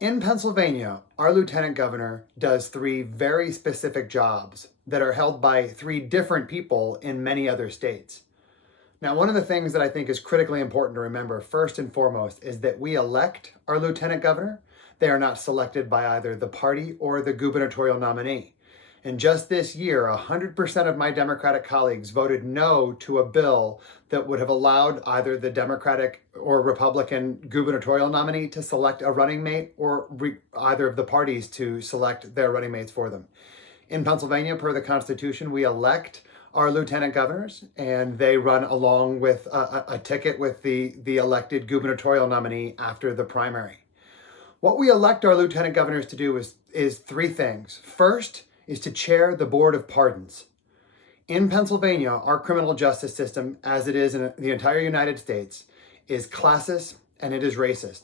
In Pennsylvania, our lieutenant governor does three very specific jobs that are held by three different people in many other states. Now, one of the things that I think is critically important to remember, first and foremost, is that we elect our lieutenant governor. They are not selected by either the party or the gubernatorial nominee. And just this year, 100% of my Democratic colleagues voted no to a bill that would have allowed either the Democratic or Republican gubernatorial nominee to select a running mate or either of the parties to select their running mates for them. In Pennsylvania, per the Constitution, we elect our lieutenant governors, and they run along with a ticket with the elected gubernatorial nominee after the primary. What we elect our lieutenant governors to do is three things. First is to chair the Board of Pardons. In Pennsylvania, our criminal justice system, as it is in the entire United States, is classist and it is racist.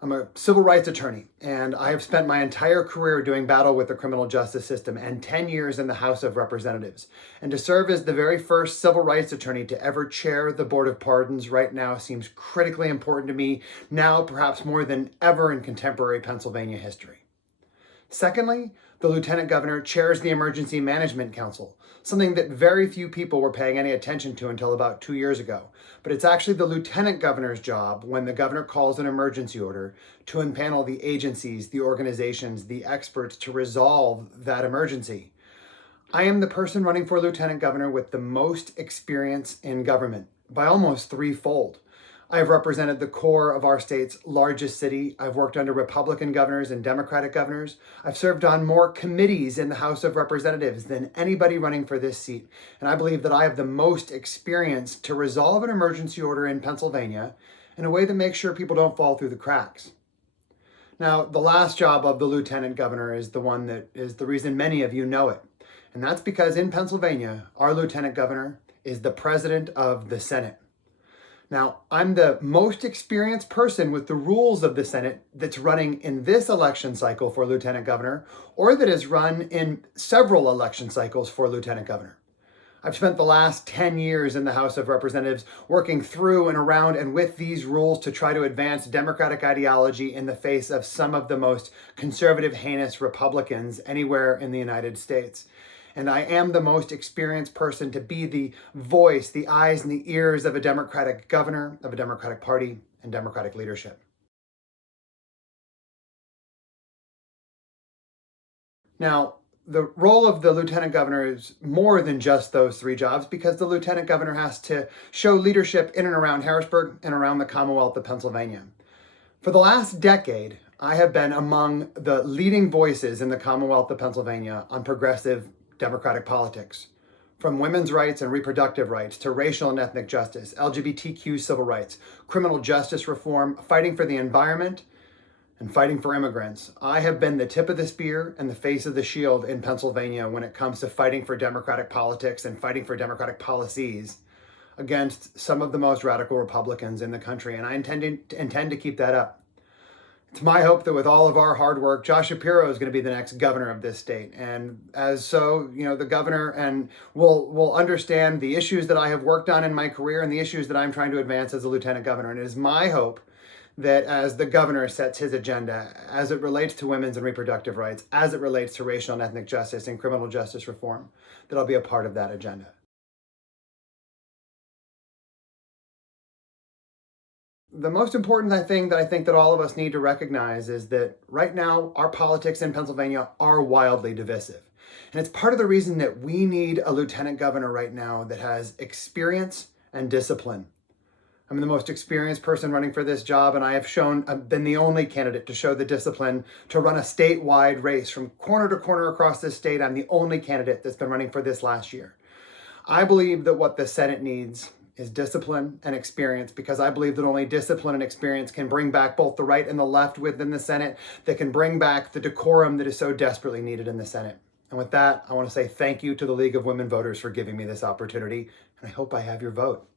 I'm a civil rights attorney, and I have spent my entire career doing battle with the criminal justice system and 10 years in the House of Representatives. And to serve as the very first civil rights attorney to ever chair the Board of Pardons right now seems critically important to me, now perhaps more than ever in contemporary Pennsylvania history. Secondly, the lieutenant governor chairs the Emergency Management Council, something that very few people were paying any attention to until about 2 years ago. But it's actually the lieutenant governor's job, when the governor calls an emergency order, to impanel the agencies, the organizations, the experts to resolve that emergency. I am the person running for lieutenant governor with the most experience in government, by almost threefold. I have represented the core of our state's largest city. I've worked under Republican governors and Democratic governors. I've served on more committees in the House of Representatives than anybody running for this seat. And I believe that I have the most experience to resolve an emergency order in Pennsylvania in a way that makes sure people don't fall through the cracks. Now, the last job of the lieutenant governor is the one that is the reason many of you know it. And that's because in Pennsylvania, our lieutenant governor is the president of the Senate. Now, I'm the most experienced person with the rules of the Senate that's running in this election cycle for lieutenant governor, or that has run in several election cycles for lieutenant governor. I've spent the last 10 years in the House of Representatives working through and around and with these rules to try to advance Democratic ideology in the face of some of the most conservative, heinous Republicans anywhere in the United States. And I am the most experienced person to be the voice, the eyes and the ears of a Democratic governor, of a Democratic party, and Democratic leadership. Now, the role of the lieutenant governor is more than just those three jobs, because the lieutenant governor has to show leadership in and around Harrisburg and around the Commonwealth of Pennsylvania. For the last decade, I have been among the leading voices in the Commonwealth of Pennsylvania on progressive Democratic politics, from women's rights and reproductive rights to racial and ethnic justice, LGBTQ civil rights, criminal justice reform, fighting for the environment, and fighting for immigrants. I have been the tip of the spear and the face of the shield in Pennsylvania when it comes to fighting for Democratic politics and fighting for Democratic policies against some of the most radical Republicans in the country, and I intend to keep that up. It's my hope that with all of our hard work, Josh Shapiro is going to be the next governor of this state. And as so, the governor and will understand the issues that I have worked on in my career and the issues that I'm trying to advance as a lieutenant governor. And it is my hope that as the governor sets his agenda, as it relates to women's and reproductive rights, as it relates to racial and ethnic justice and criminal justice reform, that I'll be a part of that agenda. The most important thing that I think that all of us need to recognize is that right now our politics in Pennsylvania are wildly divisive. And it's part of the reason that we need a lieutenant governor right now that has experience and discipline. I'm the most experienced person running for this job, and I've been the only candidate to show the discipline to run a statewide race from corner to corner across this state. I'm the only candidate that's been running for this last year. I believe that what the Senate needs is discipline and experience, because I believe that only discipline and experience can bring back both the right and the left within the Senate, that can bring back the decorum that is so desperately needed in the Senate. And with that, I want to say thank you to the League of Women Voters for giving me this opportunity, and I hope I have your vote.